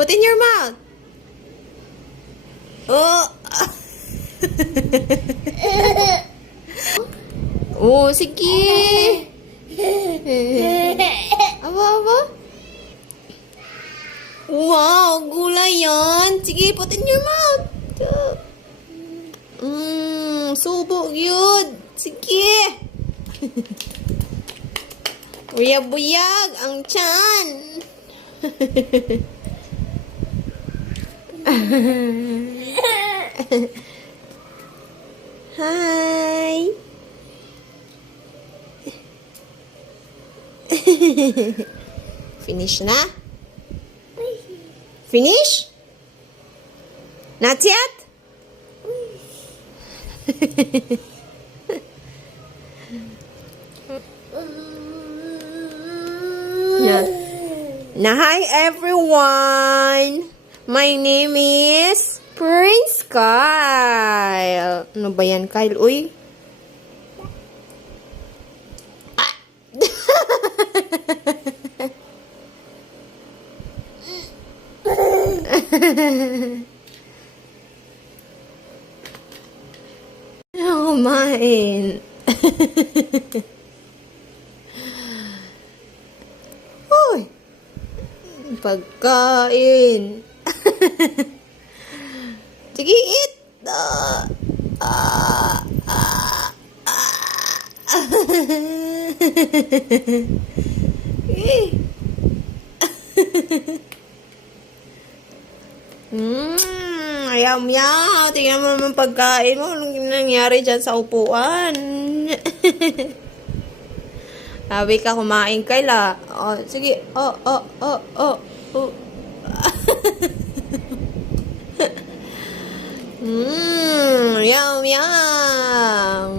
Put in your mouth. Oh. Oh, sige. Aba. Wow, gulay yan. Sige, put in your mouth. Subo yun. Sige. Buyag-buyag ang tiyan. Hi. Finish na? Finish? Not yet? Yeah. Now, hi everyone. My name is Prince Kyle. Ano ba yan, Kyle? Uy. Ah. Oh, mine. Uy. Pagkain. Sige, eat. Yum, yum. Tingnan mo naman pagkain mo. Anong nangyari dyan sa upuan? Sabi ka, kumain ka la. Oh, sige. Oh. Yum, yum.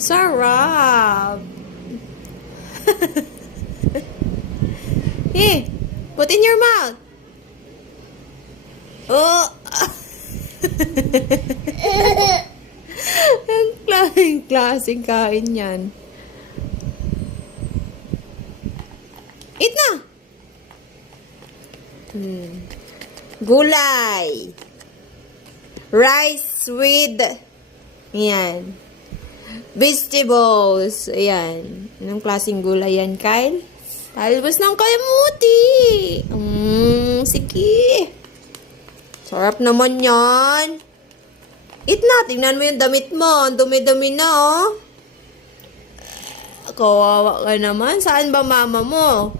Sarap. Hey, put in your mouth. Oh. Ang klaseng kain yan. Eat na. Gulay. Rice with yan. Vegetables. Ayan. Anong klaseng gulay yan, Kyle? Talbos ng kamuti. Sige. Sarap naman yan. Eat na. Tingnan mo yung damit mo. Ang dumi-dumi na, oh. Kawawa ka naman. Saan ba mama mo?